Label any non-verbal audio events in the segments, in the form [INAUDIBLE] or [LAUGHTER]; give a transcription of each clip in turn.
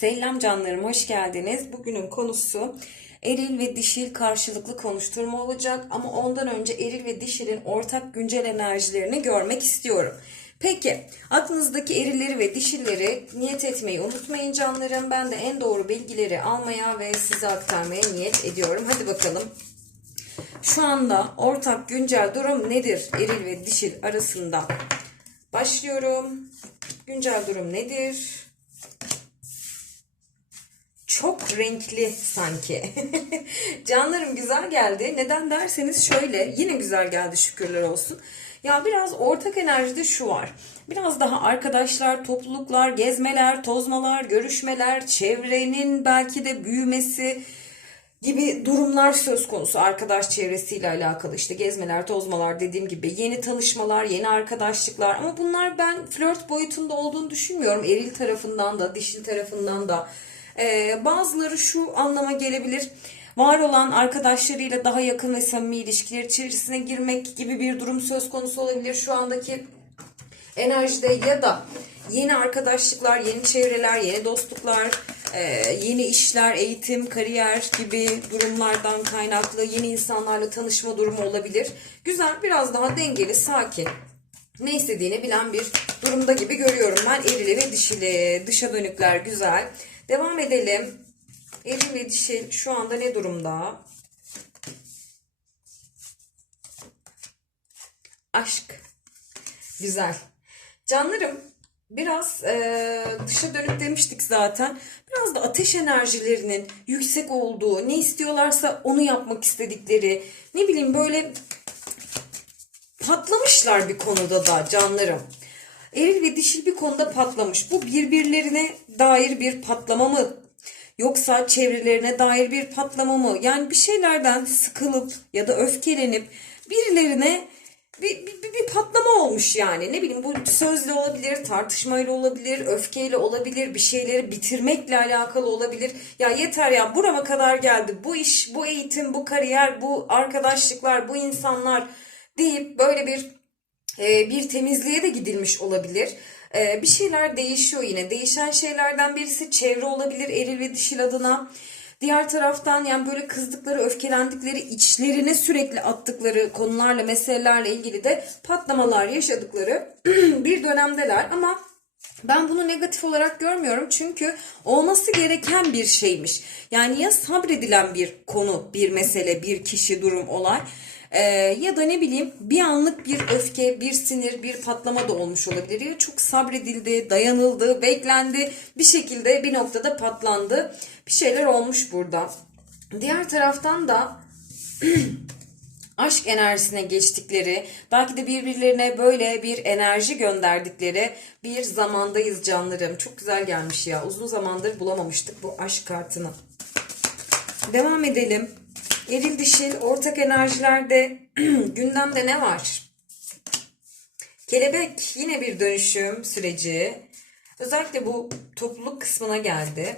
Selam canlarım, hoş geldiniz. Bugünün konusu eril ve dişil karşılıklı konuşturma olacak ama ondan önce eril ve dişilin ortak güncel enerjilerini görmek istiyorum. Peki, aklınızdaki erilleri ve dişilleri niyet etmeyi unutmayın canlarım. Ben de en doğru bilgileri almaya ve size aktarmaya niyet ediyorum. Hadi bakalım. Şu anda ortak güncel durum nedir eril ve dişil arasında? Başlıyorum. Güncel durum nedir? Çok renkli sanki. [LAUGHS] Canlarım güzel geldi. Neden derseniz şöyle. Yine güzel geldi şükürler olsun. Ya biraz ortak enerjide şu var. Biraz daha arkadaşlar, topluluklar, gezmeler, tozmalar, görüşmeler, çevrenin belki de büyümesi gibi durumlar söz konusu arkadaş çevresiyle alakalı işte gezmeler, tozmalar dediğim gibi yeni tanışmalar, yeni arkadaşlıklar ama bunlar ben flört boyutunda olduğunu düşünmüyorum. Eril tarafından da, dişil tarafından da. Ee, bazıları şu anlama gelebilir. Var olan arkadaşlarıyla daha yakın ve samimi ilişkiler içerisine girmek gibi bir durum söz konusu olabilir. Şu andaki enerjide ya da yeni arkadaşlıklar, yeni çevreler, yeni dostluklar, e, yeni işler, eğitim, kariyer gibi durumlardan kaynaklı yeni insanlarla tanışma durumu olabilir. Güzel, biraz daha dengeli, sakin. Ne istediğini bilen bir durumda gibi görüyorum ben erili ve dişili. Dışa dönükler güzel. Devam edelim. Eril ve dişil şu anda ne durumda? Aşk. Güzel. Canlarım biraz e, dışa dönük demiştik zaten. Biraz da ateş enerjilerinin yüksek olduğu, ne istiyorlarsa onu yapmak istedikleri, ne bileyim böyle patlamışlar bir konuda da canlarım. Eril ve dişil bir konuda patlamış. Bu birbirlerine dair bir patlama mı? Yoksa çevrelerine dair bir patlama mı? Yani bir şeylerden sıkılıp ya da öfkelenip birilerine bir, bir, bir, bir patlama olmuş yani. Ne bileyim bu sözle olabilir, tartışmayla olabilir, öfkeyle olabilir, bir şeyleri bitirmekle alakalı olabilir. Ya yeter ya burama kadar geldi. Bu iş, bu eğitim, bu kariyer, bu arkadaşlıklar, bu insanlar deyip böyle bir bir temizliğe de gidilmiş olabilir. E, bir şeyler değişiyor yine. Değişen şeylerden birisi çevre olabilir eril ve dişil adına. Diğer taraftan yani böyle kızdıkları, öfkelendikleri, içlerine sürekli attıkları konularla, meselelerle ilgili de patlamalar yaşadıkları [CLEARS THROAT] bir dönemdeler. Ama ben bunu negatif olarak görmüyorum çünkü olması gereken bir şeymiş. Yani ya sabredilen bir konu, bir mesele, bir kişi, durum, olay ee, ya da ne bileyim bir anlık bir öfke, bir sinir, bir patlama da olmuş olabilir. Ya çok sabredildi, dayanıldı, beklendi, bir şekilde bir noktada patlandı. Bir şeyler olmuş burada. Diğer taraftan da [CLEARS THROAT] aşk enerjisine geçtikleri, belki de birbirlerine böyle bir enerji gönderdikleri bir zamandayız canlarım. Çok güzel gelmiş ya. Uzun zamandır bulamamıştık bu aşk kartını. Devam edelim. Eril dişil ortak enerjilerde [CLEARS THROAT] gündemde ne var? Kelebek yine bir dönüşüm süreci. Özellikle bu topluluk kısmına geldi.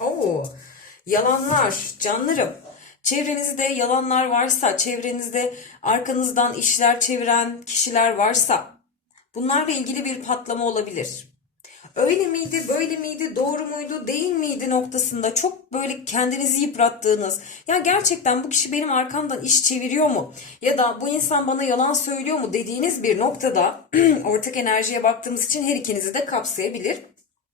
Oo, yalanlar canlarım. Çevrenizde yalanlar varsa, çevrenizde arkanızdan işler çeviren kişiler varsa bunlarla ilgili bir patlama olabilir öyle miydi, böyle miydi, doğru muydu, değil miydi noktasında çok böyle kendinizi yıprattığınız, ya gerçekten bu kişi benim arkamdan iş çeviriyor mu? Ya da bu insan bana yalan söylüyor mu dediğiniz bir noktada [CLEARS THROAT] ortak enerjiye baktığımız için her ikinizi de kapsayabilir.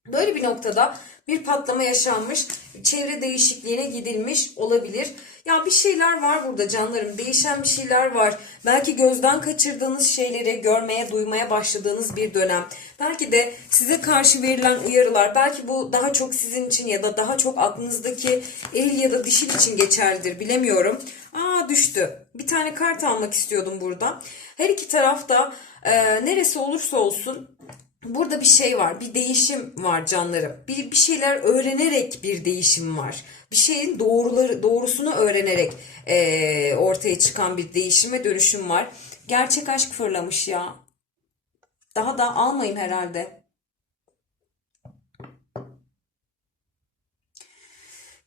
Böyle bir noktada bir patlama yaşanmış, çevre değişikliğine gidilmiş olabilir. Ya bir şeyler var burada canlarım, değişen bir şeyler var. Belki gözden kaçırdığınız şeyleri görmeye, duymaya başladığınız bir dönem. Belki de size karşı verilen uyarılar, belki bu daha çok sizin için ya da daha çok aklınızdaki eril ya da dişil için geçerlidir bilemiyorum. Aa düştü. Bir tane kart almak istiyordum burada. Her iki tarafta e, neresi olursa olsun burada bir şey var. Bir değişim var canlarım. Bir, bir şeyler öğrenerek bir değişim var. Bir şeyin doğruları doğrusunu öğrenerek e, ortaya çıkan bir değişim ve dönüşüm var. Gerçek aşk fırlamış ya. Daha da almayın herhalde.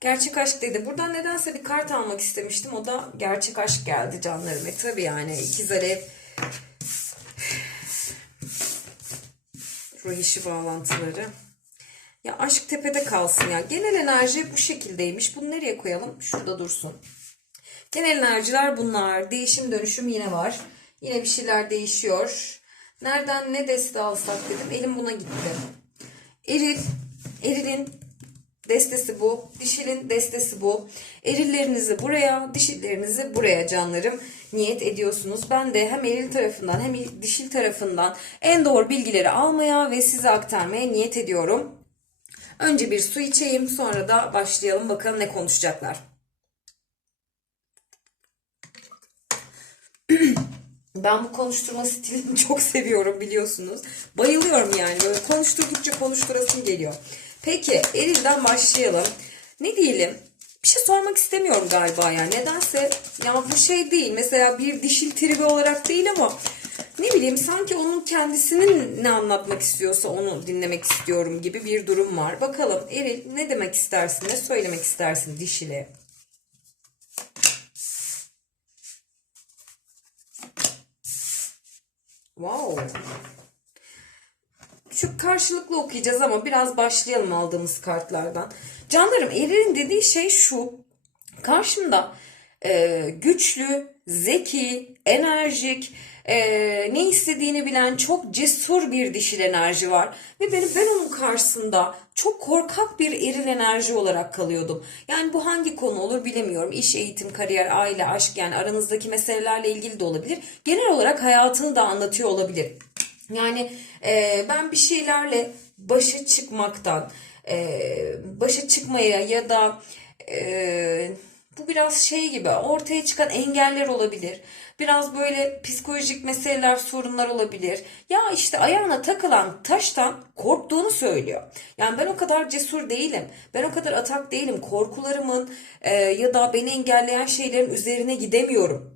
Gerçek aşk dedi. Buradan nedense bir kart almak istemiştim. O da gerçek aşk geldi canlarım. E tabii yani ikiz alev ruh bağlantıları. Ya aşk tepede kalsın ya. Genel enerji bu şekildeymiş. Bunu nereye koyalım? Şurada dursun. Genel enerjiler bunlar. Değişim dönüşüm yine var. Yine bir şeyler değişiyor. Nereden ne deste alsak dedim. Elim buna gitti. Eril, erilin destesi bu. Dişilin destesi bu. Erillerinizi buraya, dişillerinizi buraya canlarım niyet ediyorsunuz. Ben de hem eril tarafından hem dişil tarafından en doğru bilgileri almaya ve size aktarmaya niyet ediyorum. Önce bir su içeyim sonra da başlayalım bakalım ne konuşacaklar. [CLEARS THROAT] Ben bu konuşturma stilini [LAUGHS] çok seviyorum biliyorsunuz. Bayılıyorum yani böyle konuşturdukça konuşturasım geliyor. Peki Eril'den başlayalım. Ne diyelim? Bir şey sormak istemiyorum galiba ya. Nedense ya bu şey değil. Mesela bir dişil tribi olarak değil ama ne bileyim sanki onun kendisinin ne anlatmak istiyorsa onu dinlemek istiyorum gibi bir durum var. Bakalım Eril ne demek istersin, ne söylemek istersin dişile? Wow. Şu karşılıklı okuyacağız ama biraz başlayalım aldığımız kartlardan. Canlarım Eril'in dediği şey şu. Karşımda e, güçlü, zeki, enerjik, e, ne istediğini bilen çok cesur bir dişil enerji var. Ve benim ben onun karşısında çok korkak bir eril enerji olarak kalıyordum. Yani bu hangi konu olur bilemiyorum. İş, eğitim, kariyer, aile, aşk yani aranızdaki meselelerle ilgili de olabilir. Genel olarak hayatını da anlatıyor olabilir. Yani e, ben bir şeylerle başa çıkmaktan, e, başa çıkmaya ya da e, bu biraz şey gibi ortaya çıkan engeller olabilir. Biraz böyle psikolojik meseleler, sorunlar olabilir. Ya işte ayağına takılan taştan korktuğunu söylüyor. Yani ben o kadar cesur değilim. Ben o kadar atak değilim. Korkularımın e, ya da beni engelleyen şeylerin üzerine gidemiyorum.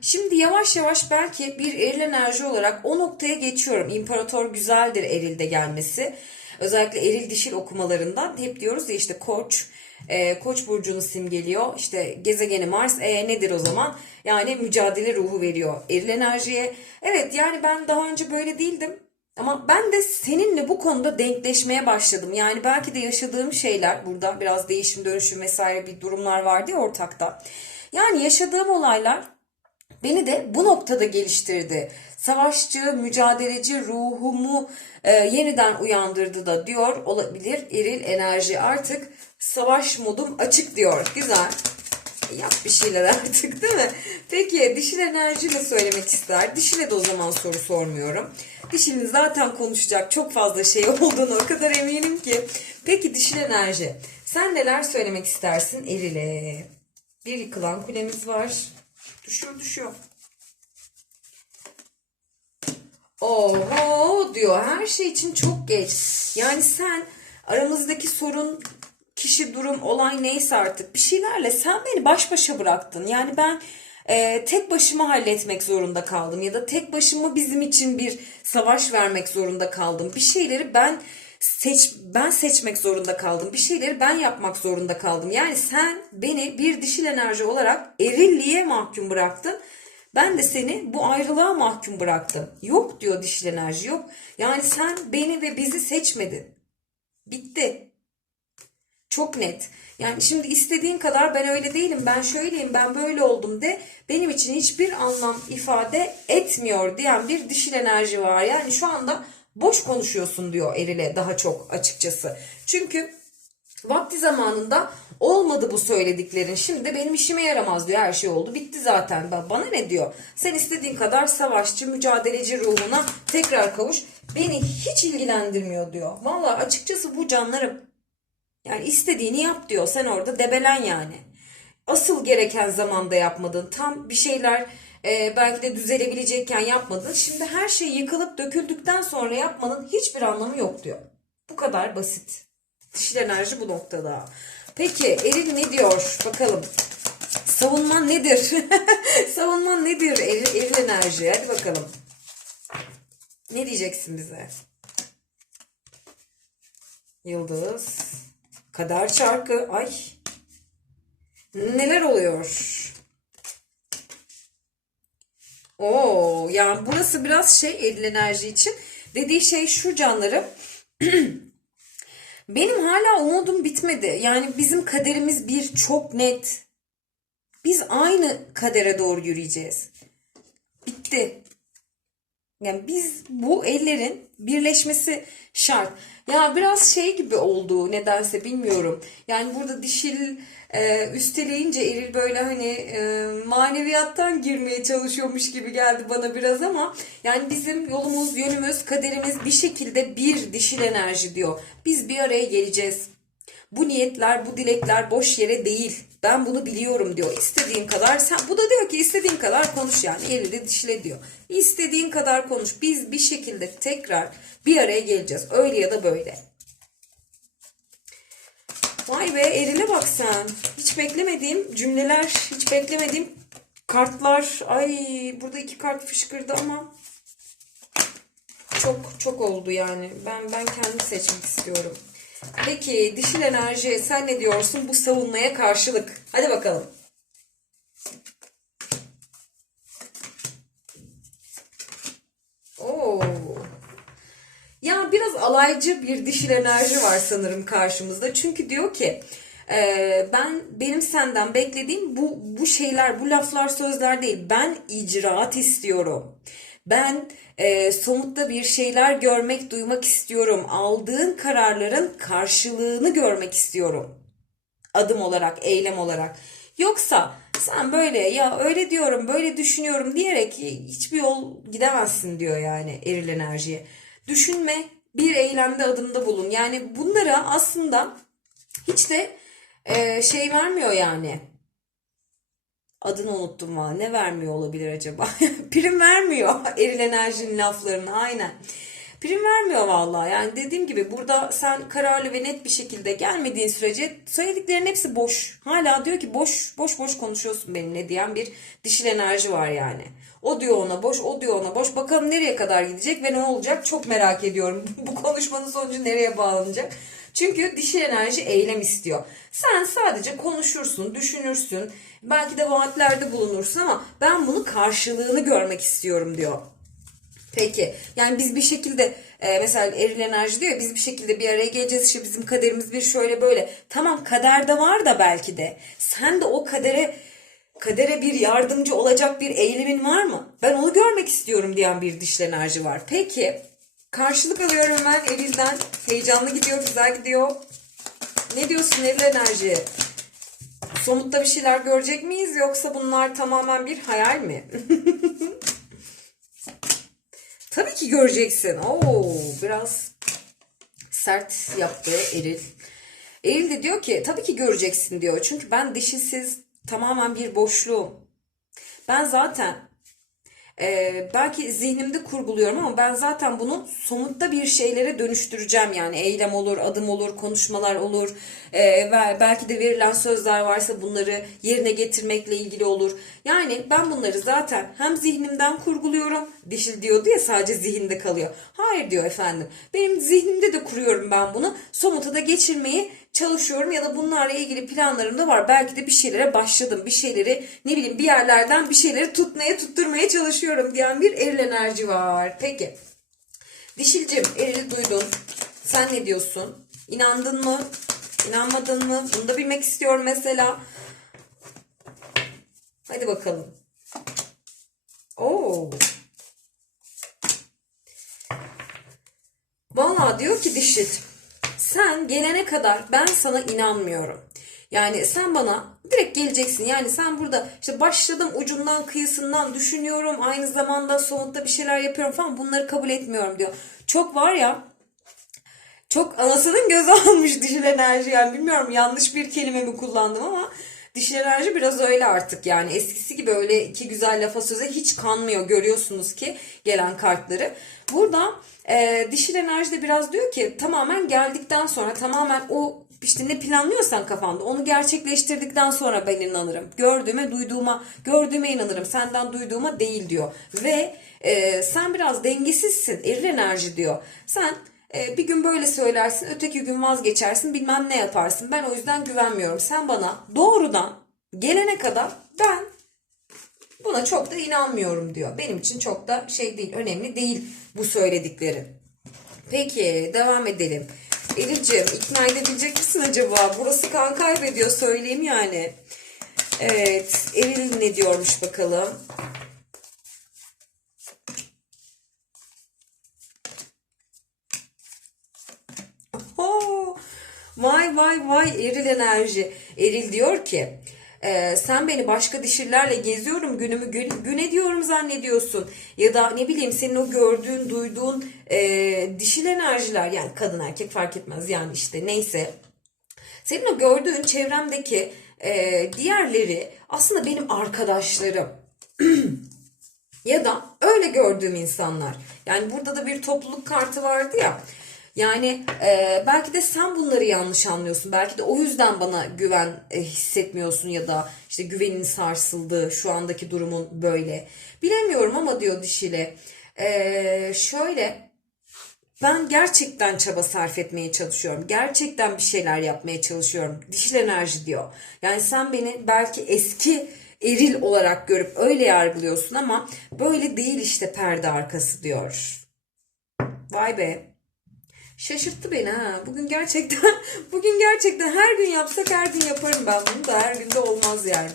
Şimdi yavaş yavaş belki bir eril enerji olarak o noktaya geçiyorum. İmparator güzeldir erilde gelmesi. Özellikle eril dişil okumalarından hep diyoruz ya işte koç, e, koç burcunu simgeliyor. İşte gezegeni Mars e, nedir o zaman? Yani mücadele ruhu veriyor eril enerjiye. Evet yani ben daha önce böyle değildim. Ama ben de seninle bu konuda denkleşmeye başladım. Yani belki de yaşadığım şeyler burada biraz değişim dönüşüm vesaire bir durumlar vardı ya ortakta. Yani yaşadığım olaylar beni de bu noktada geliştirdi. Savaşçı, mücadeleci ruhumu e, yeniden uyandırdı da diyor olabilir. Eril enerji artık savaş modum açık diyor. Güzel. Yap bir şeyler artık değil mi? Peki dişil enerji ne söylemek ister? Dişile de o zaman soru sormuyorum. Dişilin zaten konuşacak çok fazla şey [LAUGHS] olduğunu o kadar eminim ki. Peki dişil enerji sen neler söylemek istersin Eril'e? Bir yıkılan kulemiz var. Düşüyor düşüyor. Oho diyor her şey için çok geç. Yani sen aramızdaki sorun kişi durum olay neyse artık bir şeylerle sen beni baş başa bıraktın. Yani ben e, tek başıma halletmek zorunda kaldım ya da tek başıma bizim için bir savaş vermek zorunda kaldım. Bir şeyleri ben seç ben seçmek zorunda kaldım. Bir şeyleri ben yapmak zorunda kaldım. Yani sen beni bir dişil enerji olarak erilliğe mahkum bıraktın. Ben de seni bu ayrılığa mahkum bıraktım. Yok diyor dişil enerji yok. Yani sen beni ve bizi seçmedin. Bitti. Çok net. Yani şimdi istediğin kadar ben öyle değilim, ben şöyleyim, ben böyle oldum de benim için hiçbir anlam ifade etmiyor diyen bir dişil enerji var. Yani şu anda boş konuşuyorsun diyor Eril'e daha çok açıkçası. Çünkü vakti zamanında olmadı bu söylediklerin. Şimdi de benim işime yaramaz diyor. Her şey oldu. Bitti zaten. Bana ne diyor? Sen istediğin kadar savaşçı, mücadeleci ruhuna tekrar kavuş. Beni hiç ilgilendirmiyor diyor. Valla açıkçası bu canlarım. Yani istediğini yap diyor. Sen orada debelen yani. Asıl gereken zamanda yapmadın. Tam bir şeyler e, belki de düzelebilecekken yapmadın. Şimdi her şey yıkılıp döküldükten sonra yapmanın hiçbir anlamı yok diyor. Bu kadar basit. Dişil enerji bu noktada. Peki Eril ne diyor? Bakalım. Savunman nedir? [LAUGHS] Savunman nedir? Eril, eril enerji. Hadi bakalım. Ne diyeceksin bize? Yıldız. Kader çarkı. Ay. Neler oluyor? Oo, yani burası biraz şey eril enerji için. Dediği şey şu canlarım. [CLEARS THROAT] Benim hala umudum bitmedi. Yani bizim kaderimiz bir çok net. Biz aynı kadere doğru yürüyeceğiz. Bitti. Yani biz bu ellerin birleşmesi şart. Ya biraz şey gibi oldu nedense bilmiyorum. Yani burada dişil e, üsteleyince eril böyle hani e, maneviyattan girmeye çalışıyormuş gibi geldi bana biraz ama yani bizim yolumuz, yönümüz, kaderimiz bir şekilde bir dişil enerji diyor. Biz bir araya geleceğiz. Bu niyetler, bu dilekler boş yere değil. Ben bunu biliyorum diyor. İstediğin kadar sen bu da diyor ki istediğin kadar konuş yani. Eli de dişile diyor. İstediğin kadar konuş. Biz bir şekilde tekrar bir araya geleceğiz. Öyle ya da böyle. Vay be eline bak sen. Hiç beklemediğim cümleler, hiç beklemediğim kartlar. Ay burada iki kart fışkırdı ama çok çok oldu yani. Ben ben kendim seçmek istiyorum. Peki dişil enerji sen ne diyorsun bu savunmaya karşılık? Hadi bakalım. Oo. Ya biraz alaycı bir dişil enerji var sanırım karşımızda. Çünkü diyor ki e, ben benim senden beklediğim bu bu şeyler, bu laflar, sözler değil. Ben icraat istiyorum. Ben e, somutta bir şeyler görmek, duymak istiyorum. Aldığın kararların karşılığını görmek istiyorum. Adım olarak, eylem olarak. Yoksa sen böyle ya öyle diyorum, böyle düşünüyorum diyerek hiçbir yol gidemezsin diyor yani eril enerjiye. Düşünme, bir eylemde adımda bulun. Yani bunlara aslında hiç de e, şey vermiyor yani. Adını unuttum valla. Ne vermiyor olabilir acaba? [LAUGHS] Prim vermiyor [LAUGHS] eril enerjinin laflarını aynen. Prim vermiyor valla. Yani dediğim gibi burada sen kararlı ve net bir şekilde gelmediğin sürece söylediklerin hepsi boş. Hala diyor ki boş boş boş konuşuyorsun benimle diyen bir dişil enerji var yani. O diyor ona boş, o diyor ona boş. Bakalım nereye kadar gidecek ve ne olacak çok merak ediyorum. [LAUGHS] Bu konuşmanın sonucu nereye bağlanacak? Çünkü dişil enerji eylem istiyor. Sen sadece konuşursun, düşünürsün, belki de vaatlerde bulunursun ama ben bunu karşılığını görmek istiyorum diyor. Peki yani biz bir şekilde e, mesela eril enerji diyor biz bir şekilde bir araya geleceğiz işte bizim kaderimiz bir şöyle böyle. Tamam kaderde var da belki de sen de o kadere kadere bir yardımcı olacak bir eylemin var mı? Ben onu görmek istiyorum diyen bir dişli enerji var. Peki karşılık alıyorum hemen erilden. Heyecanlı gidiyor, güzel gidiyor. Ne diyorsun eril enerji? Somutta bir şeyler görecek miyiz yoksa bunlar tamamen bir hayal mi? [LAUGHS] Tabii ki göreceksin. Oo, biraz sert yaptı Eril. Eril de diyor ki tabii ki göreceksin diyor. Çünkü ben dişisiz tamamen bir boşluğum. Ben zaten e, belki zihnimde kurguluyorum ama ben zaten bunu somutta bir şeylere dönüştüreceğim. Yani eylem olur, adım olur, konuşmalar olur. E, ve belki de verilen sözler varsa bunları yerine getirmekle ilgili olur. Yani ben bunları zaten hem zihnimden kurguluyorum. Dişil diyordu ya sadece zihinde kalıyor. Hayır diyor efendim. Benim zihnimde de kuruyorum ben bunu. Somuta da geçirmeyi çalışıyorum ya da bunlarla ilgili planlarım da var. Belki de bir şeylere başladım. Bir şeyleri ne bileyim bir yerlerden bir şeyleri tutmaya tutturmaya çalışıyorum diyen bir eril enerji var. Peki. Dişilcim erili duydun. Sen ne diyorsun? İnandın mı? İnanmadın mı? Bunu da bilmek istiyorum mesela. Hadi bakalım. Oo. Valla diyor ki dişil. Sen gelene kadar ben sana inanmıyorum. Yani sen bana direkt geleceksin. Yani sen burada işte başladım ucundan kıyısından düşünüyorum. Aynı zamanda somutta bir şeyler yapıyorum falan. Bunları kabul etmiyorum diyor. Çok var ya çok anasının gözü [LAUGHS] almış dişil enerji. Yani bilmiyorum yanlış bir kelime mi kullandım ama dişil enerji biraz öyle artık. Yani eskisi gibi öyle iki güzel lafa söze hiç kanmıyor. Görüyorsunuz ki gelen kartları. Burada e, dişil enerji de biraz diyor ki tamamen geldikten sonra tamamen o işte ne planlıyorsan kafanda onu gerçekleştirdikten sonra ben inanırım. Gördüğüme, duyduğuma, gördüğüme inanırım. Senden duyduğuma değil diyor. Ve e, sen biraz dengesizsin. Eril enerji diyor. Sen bir gün böyle söylersin, öteki gün vazgeçersin, bilmem ne yaparsın. Ben o yüzden güvenmiyorum. Sen bana doğrudan gelene kadar ben buna çok da inanmıyorum diyor. Benim için çok da şey değil, önemli değil bu söyledikleri. Peki devam edelim. Eril'cim ikna edebilecek misin acaba? Burası kan kaybediyor söyleyeyim yani. Evet. Eril ne diyormuş bakalım. Oho! Vay vay vay eril enerji. Eril diyor ki e, sen beni başka dişilerle geziyorum günümü gün, gün ediyorum zannediyorsun. Ya da ne bileyim senin o gördüğün duyduğun e, dişil enerjiler yani kadın erkek fark etmez yani işte neyse. Senin o gördüğün çevremdeki e, diğerleri aslında benim arkadaşlarım. [CLEARS THROAT] Ya da öyle gördüğüm insanlar. Yani burada da bir topluluk kartı vardı ya. Yani e, belki de sen bunları yanlış anlıyorsun. Belki de o yüzden bana güven e, hissetmiyorsun ya da işte güvenin sarsıldı. Şu andaki durumun böyle. Bilemiyorum ama diyor dişile. E, şöyle ben gerçekten çaba sarf etmeye çalışıyorum. Gerçekten bir şeyler yapmaya çalışıyorum. Dişil enerji diyor. Yani sen beni belki eski eril olarak görüp öyle yargılıyorsun ama böyle değil işte perde arkası diyor. Vay be. Şaşırttı beni ha. Bugün gerçekten [LAUGHS] bugün gerçekten her gün yapsak her gün yaparım ben bunu da her gün de olmaz yani.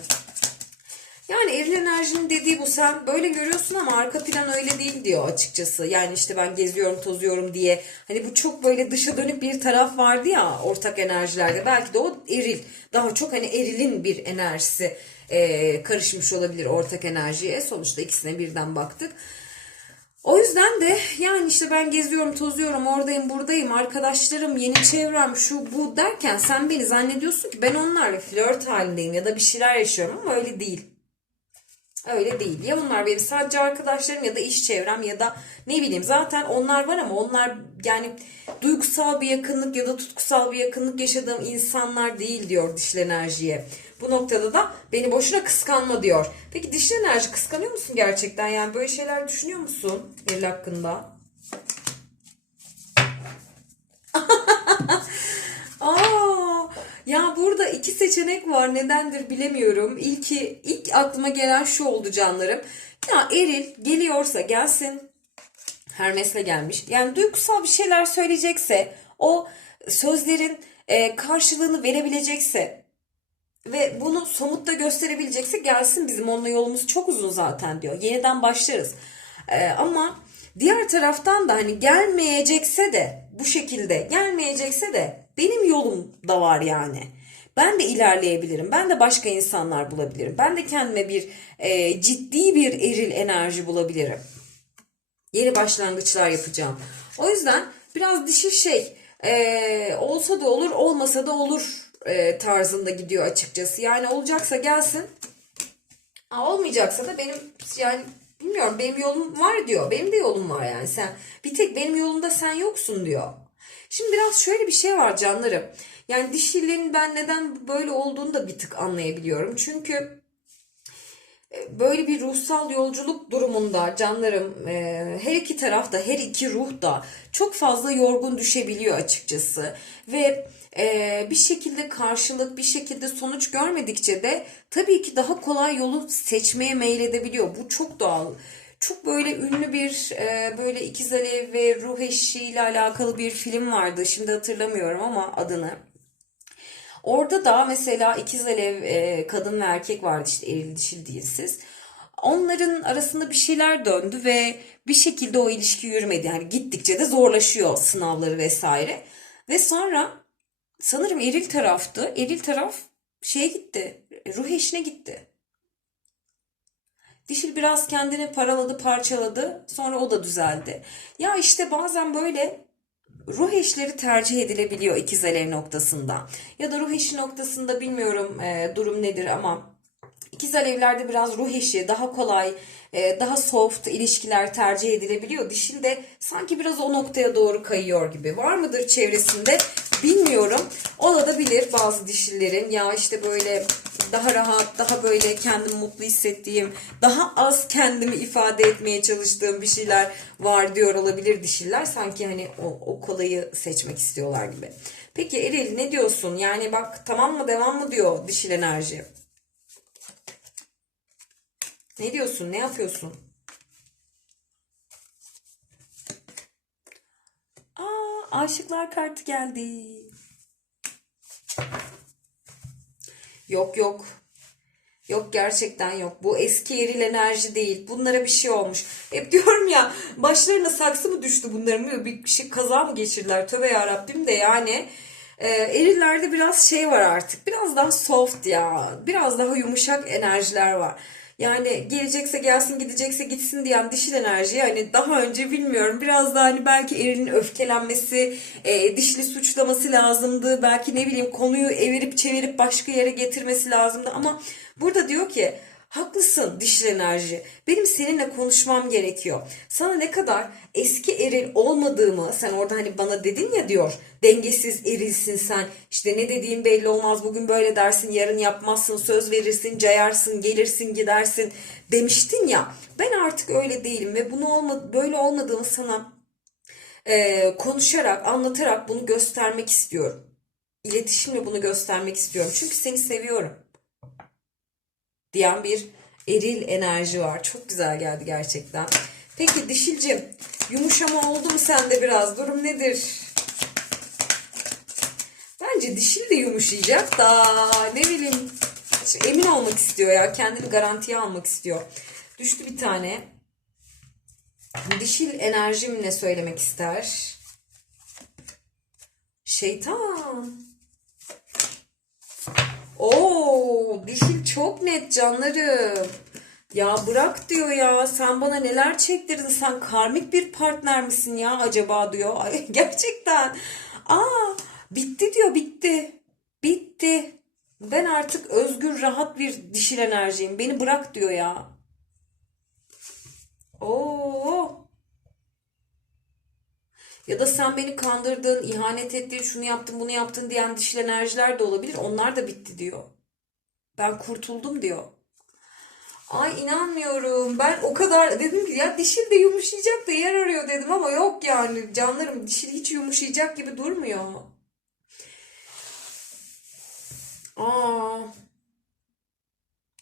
Yani eril enerjinin dediği bu sen böyle görüyorsun ama arka plan öyle değil diyor açıkçası. Yani işte ben geziyorum tozuyorum diye. Hani bu çok böyle dışa dönük bir taraf vardı ya ortak enerjilerde. Belki de o eril. Daha çok hani erilin bir enerjisi e, karışmış olabilir ortak enerjiye. Sonuçta ikisine birden baktık. O yüzden de yani işte ben geziyorum, tozuyorum, oradayım, buradayım, arkadaşlarım, yeni çevrem, şu bu derken sen beni zannediyorsun ki ben onlarla flört halindeyim ya da bir şeyler yaşıyorum ama öyle değil. Öyle değil. Ya bunlar benim sadece arkadaşlarım ya da iş çevrem ya da ne bileyim zaten onlar var ama onlar yani duygusal bir yakınlık ya da tutkusal bir yakınlık yaşadığım insanlar değil diyor dişil enerjiye. Bu noktada da beni boşuna kıskanma diyor. Peki dişil enerji kıskanıyor musun gerçekten? Yani böyle şeyler düşünüyor musun Eril hakkında? [LAUGHS] Aa, ya burada iki seçenek var. Nedendir bilemiyorum. İlki ilk aklıma gelen şu oldu canlarım. Ya Eril geliyorsa gelsin. Hermes'le gelmiş. Yani duygusal bir şeyler söyleyecekse, o sözlerin e, karşılığını verebilecekse ve bunu somutta gösterebilecekse gelsin bizim onunla yolumuz çok uzun zaten diyor. Yeniden başlarız. E, ama diğer taraftan da hani gelmeyecekse de bu şekilde gelmeyecekse de benim yolum da var yani. Ben de ilerleyebilirim. Ben de başka insanlar bulabilirim. Ben de kendime bir e, ciddi bir eril enerji bulabilirim. Yeni başlangıçlar yapacağım. O yüzden biraz dişi şey e, olsa da olur olmasa da olur e, tarzında gidiyor açıkçası. Yani olacaksa gelsin. Ha, olmayacaksa da benim yani bilmiyorum benim yolum var diyor. Benim de yolum var yani sen bir tek benim yolumda sen yoksun diyor. Şimdi biraz şöyle bir şey var canlarım. Yani dişilerin ben neden böyle olduğunu da bir tık anlayabiliyorum. Çünkü e, böyle bir ruhsal yolculuk durumunda canlarım e, her iki tarafta her iki ruh da çok fazla yorgun düşebiliyor açıkçası ve e, bir şekilde karşılık bir şekilde sonuç görmedikçe de tabii ki daha kolay yolu seçmeye meyledebiliyor bu çok doğal çok böyle ünlü bir böyle ikiz alev ve ruh eşiyle alakalı bir film vardı şimdi hatırlamıyorum ama adını Orada da mesela ikiz alev e, kadın ve erkek vardı işte eril dişil değilsiz. Onların arasında bir şeyler döndü ve bir şekilde o ilişki yürümedi. Yani gittikçe de zorlaşıyor sınavları vesaire. Ve sonra sanırım eril taraftı. Eril taraf şeye gitti. Ruh eşine gitti. Dişil biraz kendini paraladı, parçaladı. Sonra o da düzeldi. Ya işte bazen böyle ruh eşleri tercih edilebiliyor ikiz alev noktasında. Ya da ruh eşi noktasında bilmiyorum e, durum nedir ama ikiz alevlerde biraz ruh eşi daha kolay, e, daha soft ilişkiler tercih edilebiliyor. Dişil de sanki biraz o noktaya doğru kayıyor gibi. Var mıdır çevresinde bilmiyorum. Olabilir bazı dişillerin ya işte böyle daha rahat, daha böyle kendimi mutlu hissettiğim, daha az kendimi ifade etmeye çalıştığım bir şeyler var diyor olabilir dişiller. Sanki hani o, o kolayı seçmek istiyorlar gibi. Peki Eril ne diyorsun? Yani bak tamam mı devam mı diyor dişil enerji. Ne diyorsun? Ne yapıyorsun? Aa, Aşıklar kartı geldi. Yok yok. Yok gerçekten yok. Bu eski eril enerji değil. Bunlara bir şey olmuş. Hep diyorum ya başlarına saksı mı düştü bunların? Bir şey kaza mı geçirdiler? Tövbe yarabbim de yani. E, erillerde biraz şey var artık. Biraz daha soft ya. Biraz daha yumuşak enerjiler var. Yani gelecekse gelsin gidecekse gitsin diyen dişil enerji yani daha önce bilmiyorum. Biraz daha hani belki erilin öfkelenmesi e, dişli suçlaması lazımdı. Belki ne bileyim konuyu evirip çevirip başka yere getirmesi lazımdı. Ama burada diyor ki Haklısın dişil enerji. Benim seninle konuşmam gerekiyor. Sana ne kadar eski eril olmadığımı sen orada hani bana dedin ya diyor. Dengesiz erilsin sen. İşte ne dediğin belli olmaz. Bugün böyle dersin, yarın yapmazsın, söz verirsin, cayarsın, gelirsin, gidersin demiştin ya. Ben artık öyle değilim ve bunu olma, böyle olmadığımı sana e, konuşarak, anlatarak bunu göstermek istiyorum. İletişimle bunu göstermek istiyorum. Çünkü seni seviyorum diyen bir eril enerji var. Çok güzel geldi gerçekten. Peki dişilcim yumuşama oldu mu sende biraz? Durum nedir? Bence dişil de yumuşayacak da ne bileyim emin olmak istiyor ya. Kendini garantiye almak istiyor. Düştü bir tane. Dişil enerjim ne söylemek ister? Şeytan. Oo, dişil çok net canlarım. Ya bırak diyor ya sen bana neler çektirdin sen karmik bir partner misin ya acaba diyor. [LAUGHS] Ay, gerçekten. Aa bitti diyor bitti. Bitti. Ben artık özgür rahat bir dişil enerjiyim. Beni bırak diyor ya. Oo. Ya da sen beni kandırdın, ihanet ettin, şunu yaptın, bunu yaptın diyen dişil enerjiler de olabilir. Onlar da bitti diyor. Ben kurtuldum diyor. Ay inanmıyorum. Ben o kadar dedim ki ya dişil de yumuşayacak da yer arıyor dedim ama yok yani canlarım dişil hiç yumuşayacak gibi durmuyor. Aa.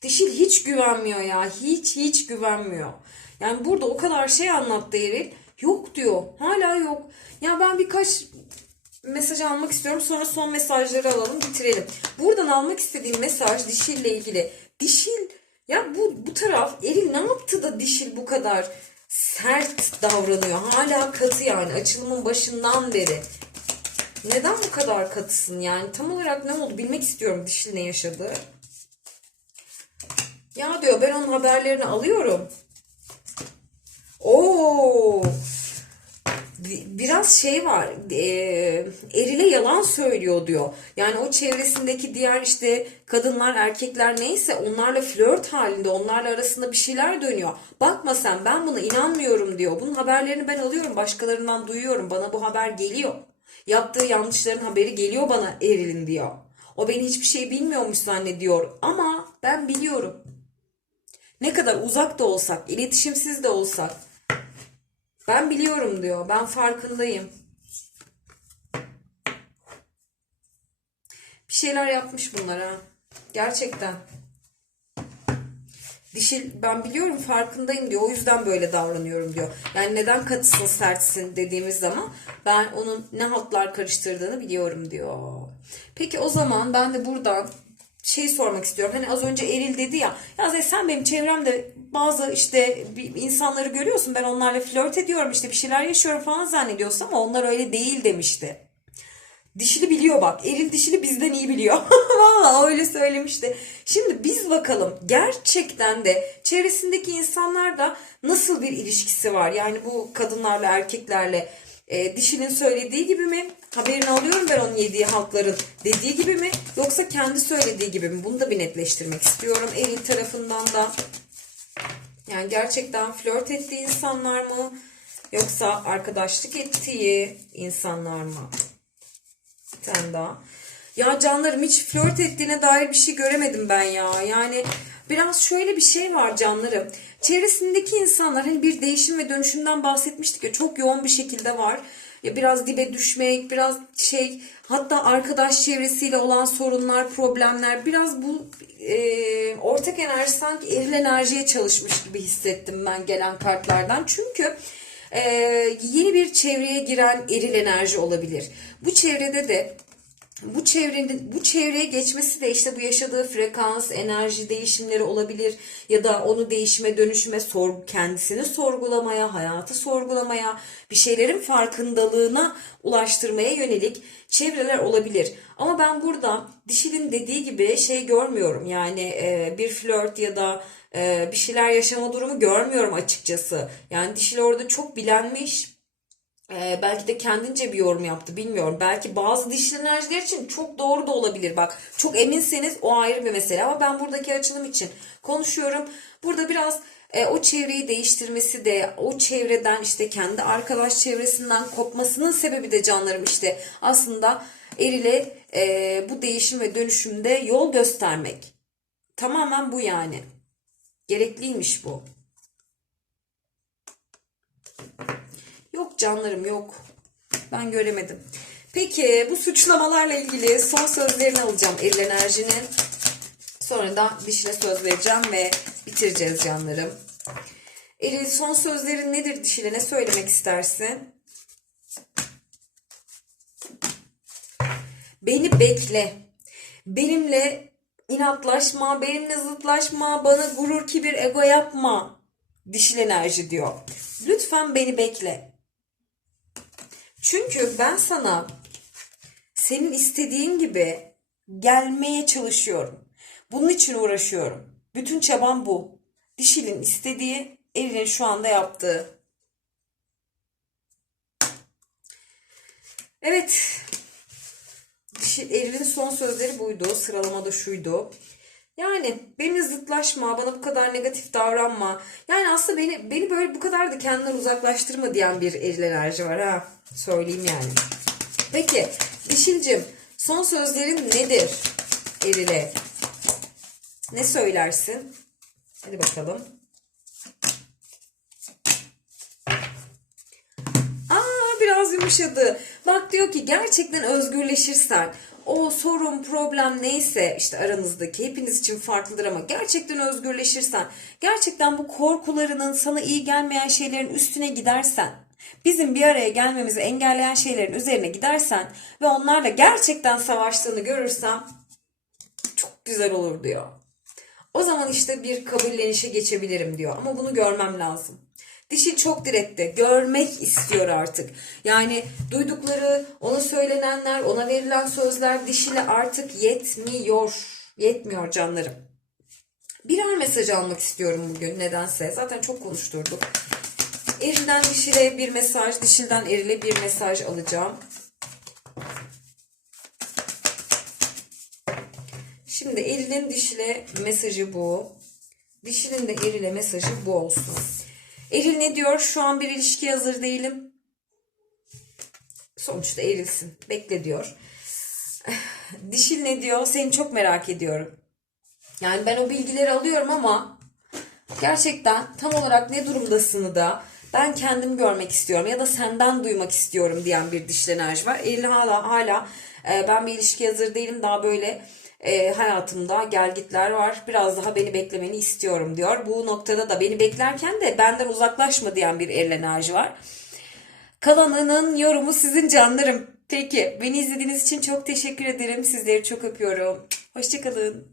Dişil hiç güvenmiyor ya. Hiç hiç güvenmiyor. Yani burada o kadar şey anlattı Eril. Yok diyor. Hala yok. Ya ben birkaç mesaj almak istiyorum. Sonra son mesajları alalım bitirelim. Buradan almak istediğim mesaj dişille ilgili. Dişil ya bu bu taraf Eril ne yaptı da dişil bu kadar sert davranıyor. Hala katı yani açılımın başından beri. Neden bu kadar katısın yani? Tam olarak ne oldu bilmek istiyorum dişil ne yaşadı. Ya diyor ben onun haberlerini alıyorum. Oo. Biraz şey var. E, erile yalan söylüyor diyor. Yani o çevresindeki diğer işte kadınlar, erkekler neyse onlarla flört halinde, onlarla arasında bir şeyler dönüyor. Bakma sen ben buna inanmıyorum diyor. Bunun haberlerini ben alıyorum. Başkalarından duyuyorum. Bana bu haber geliyor. Yaptığı yanlışların haberi geliyor bana erilin diyor. O beni hiçbir şey bilmiyormuş zannediyor. Ama ben biliyorum. Ne kadar uzak da olsak, iletişimsiz de olsak ben biliyorum diyor. Ben farkındayım. Bir şeyler yapmış bunlara. Gerçekten. Dişil ben biliyorum farkındayım diyor. O yüzden böyle davranıyorum diyor. Yani neden katısın sertsin dediğimiz zaman ben onun ne hatlar karıştırdığını biliyorum diyor. Peki o zaman ben de buradan şey sormak istiyorum. Hani az önce Eril dedi ya. Ya sen benim çevremde bazı işte insanları görüyorsun. Ben onlarla flört ediyorum işte bir şeyler yaşıyorum falan zannediyorsun ama onlar öyle değil demişti. Dişili biliyor bak. Eril dişili bizden iyi biliyor. [LAUGHS] Valla öyle söylemişti. Şimdi biz bakalım gerçekten de çevresindeki insanlarda nasıl bir ilişkisi var? Yani bu kadınlarla erkeklerle e, dişinin söylediği gibi mi? Haberini alıyorum ben onun yediği halkların dediği gibi mi? Yoksa kendi söylediği gibi mi? Bunu da bir netleştirmek istiyorum. Eril tarafından da. Yani gerçekten flört ettiği insanlar mı? Yoksa arkadaşlık ettiği insanlar mı? Bir tane daha. Ya canlarım hiç flört ettiğine dair bir şey göremedim ben ya. Yani biraz şöyle bir şey var canlarım. Çevresindeki insanlar hani bir değişim ve dönüşümden bahsetmiştik ya çok yoğun bir şekilde var. Ya biraz dibe düşmek, biraz şey hatta arkadaş çevresiyle olan sorunlar, problemler biraz bu e, ortak enerji sanki eril enerjiye çalışmış gibi hissettim ben gelen kartlardan. Çünkü e, yeni bir çevreye giren eril enerji olabilir. Bu çevrede de bu çevrenin bu çevreye geçmesi de işte bu yaşadığı frekans, enerji değişimleri olabilir ya da onu değişime, dönüşüme, sor, kendisini sorgulamaya, hayatı sorgulamaya, bir şeylerin farkındalığına ulaştırmaya yönelik çevreler olabilir. Ama ben burada dişilin dediği gibi şey görmüyorum. Yani e, bir flört ya da e, bir şeyler yaşama durumu görmüyorum açıkçası. Yani dişil orada çok bilenmiş. Ee, belki de kendince bir yorum yaptı bilmiyorum. Belki bazı dişli enerjiler için çok doğru da olabilir. Bak çok eminseniz o ayrı bir mesele ama ben buradaki açılım için konuşuyorum. Burada biraz e, o çevreyi değiştirmesi de o çevreden işte kendi arkadaş çevresinden kopmasının sebebi de canlarım işte aslında erile e, bu değişim ve dönüşümde yol göstermek. Tamamen bu yani. Gerekliymiş bu. Yok canlarım yok. Ben göremedim. Peki bu suçlamalarla ilgili son sözlerini alacağım Eril Enerji'nin. Sonra da dişine söz vereceğim ve bitireceğiz canlarım. Eril son sözlerin nedir dişine? Ne söylemek istersin? Beni bekle. Benimle inatlaşma, benimle zıtlaşma, bana gurur, kibir, ego yapma. Dişil enerji diyor. Lütfen beni bekle. Çünkü ben sana senin istediğin gibi gelmeye çalışıyorum. Bunun için uğraşıyorum. Bütün çabam bu. Dişilin istediği, elinin şu anda yaptığı. Evet. Dişil, Eril'in son sözleri buydu. Sıralamada şuydu. Yani benimle zıtlaşma, bana bu kadar negatif davranma. Yani aslında beni beni böyle bu kadar da kendinden uzaklaştırma diyen bir eril enerji var ha. Söyleyeyim yani. Peki Dişilcim son sözlerin nedir erile? Ne söylersin? Hadi bakalım. Aa biraz yumuşadı. Bak diyor ki gerçekten özgürleşirsen o sorun, problem neyse işte aranızdaki hepiniz için farklıdır ama gerçekten özgürleşirsen, gerçekten bu korkularının sana iyi gelmeyen şeylerin üstüne gidersen, bizim bir araya gelmemizi engelleyen şeylerin üzerine gidersen ve onlarla gerçekten savaştığını görürsem çok güzel olur diyor. O zaman işte bir kabullenişe geçebilirim diyor ama bunu görmem lazım. Dişi çok diretti. Görmek istiyor artık. Yani duydukları, ona söylenenler, ona verilen sözler dişile artık yetmiyor. Yetmiyor canlarım. Birer mesaj almak istiyorum bugün nedense. Zaten çok konuşturduk. Erilden dişile bir mesaj, dişilden erile bir mesaj alacağım. Şimdi erilin dişile mesajı bu. Dişilin de erile mesajı bu olsun. Eril ne diyor? Şu an bir ilişkiye hazır değilim. Sonuçta erilsin. Bekle diyor. [SIGHS] Dişil ne diyor? Seni çok merak ediyorum. Yani ben o bilgileri alıyorum ama gerçekten tam olarak ne durumdasını da ben kendim görmek istiyorum ya da senden duymak istiyorum diyen bir dişil enerji var. Eril hala hala e, ben bir ilişkiye hazır değilim daha böyle e, hayatımda gelgitler var. Biraz daha beni beklemeni istiyorum diyor. Bu noktada da beni beklerken de benden uzaklaşma diyen bir eril enerji var. Kalanının yorumu sizin canlarım. Peki beni izlediğiniz için çok teşekkür ederim. Sizleri çok öpüyorum. Hoşçakalın.